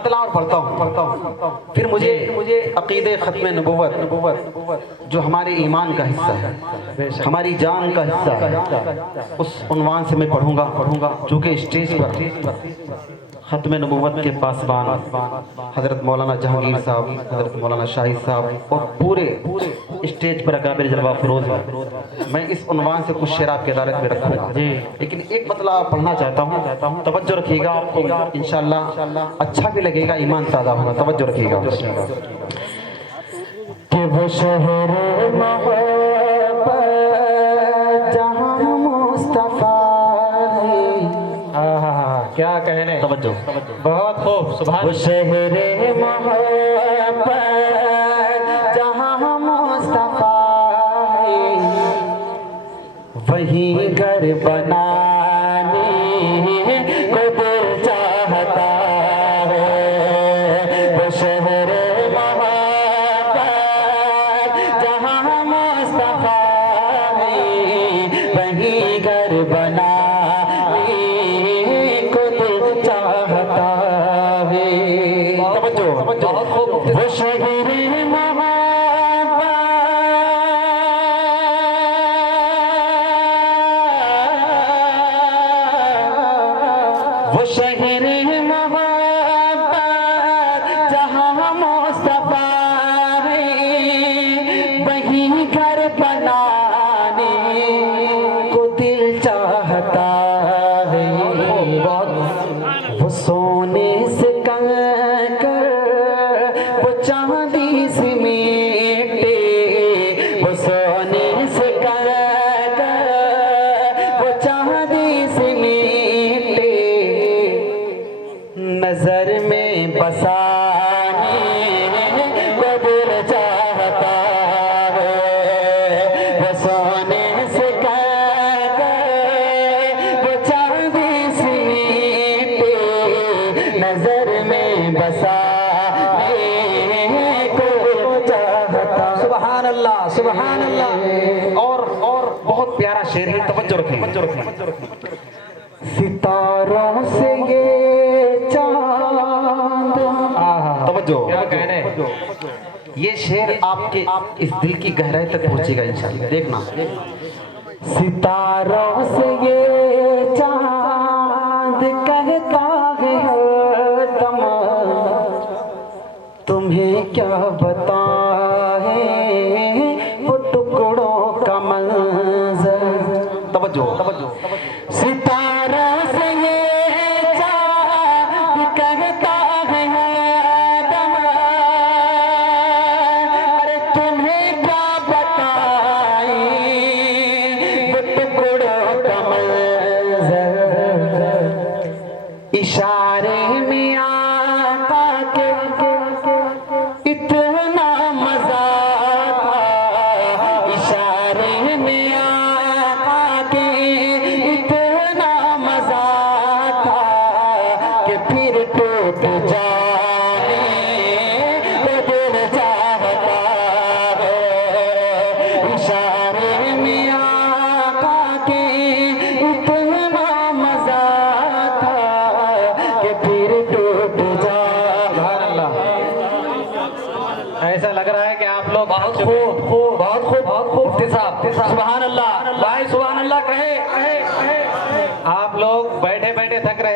मतला और पढ़ता हूँ। फिर मुझे अकीदे ख़त्म नबुव्वत जो हमारे ईमान का हिस्सा है, हमारी जान का हिस्सा है, उस उन्वान से मैं पढ़ूंगा चूँकि स्टेज पर ख़त्म नबुव्वत के पासबान हज़रत मौलाना जहांगीर साहब, हज़रत मौलाना शाहिद साहब और पूरे स्टेज पर अकाबिर जलवा फरोज है। मैं इस उन्वान से कुछ शेर आपकी अदालत में रखूँगा, लेकिन एक मतला पढ़ना चाहता हूँ, तवज्जो रखिएगा। आपको इंशाअल्लाह अच्छा भी लगेगा, ईमान ताज़ा होगा। तवज्जो रखिएगा कि वो शहर जहाँ मुस्तफ़ा, क्या कहने, तवज्जो बहुत खूब। सुभान वो शहरे मोहब्बत जहाँ मुस्तफ़ा है, वही घर बनाने को दिल चाहता है। वो शहरे मोहब्बत जहाँ मुस्तफ़ा है, वही घर बनाने वो शहरे मोहब्बत, वो शहरे मोहब्बत जहाँ मुस्तफ़ा है, वही घर बनाने को दिल चाहता है। वो सोने से चांदी से मीठे, वो सोने से वो चांदी से मीठे, नजर में बसाने को दिल चाहता है। वो सोने से वो चांदी से मीठे, नजर में बसा। सुभान अल्लाह। और बहुत प्यारा शेर है, तवज्जो रखें। सितारों से ये चांद, तवज्जो, क्या कहने, ये शेर आपके इस दिल की गहराई तक पहुंचेगा इंशाअल्लाह, देखना। सितारों से ये चांद कहता है हरदम, तुम्हें क्या बताए वो टुकड़ों का मंज़र। तवज्जो, सितारों से ये चांद कहता है हरदम, अरे तुम्हें क्या बताए वो टुकड़ों का मंज़र। इशारे में आता के इतना मजा था, इशारे में आके इतना मजा था कि फिर टूट जाने को दिल चाहता है। इशारे में आके इतना मजा था कि फिर टूट जा। ऐसा लग रहा है कि आप लोग बहुत खूब मुफ्ती साहब, सुभान अल्लाह भाई, सुभान अल्लाह कहे। आप लोग बैठे बैठे थक रहे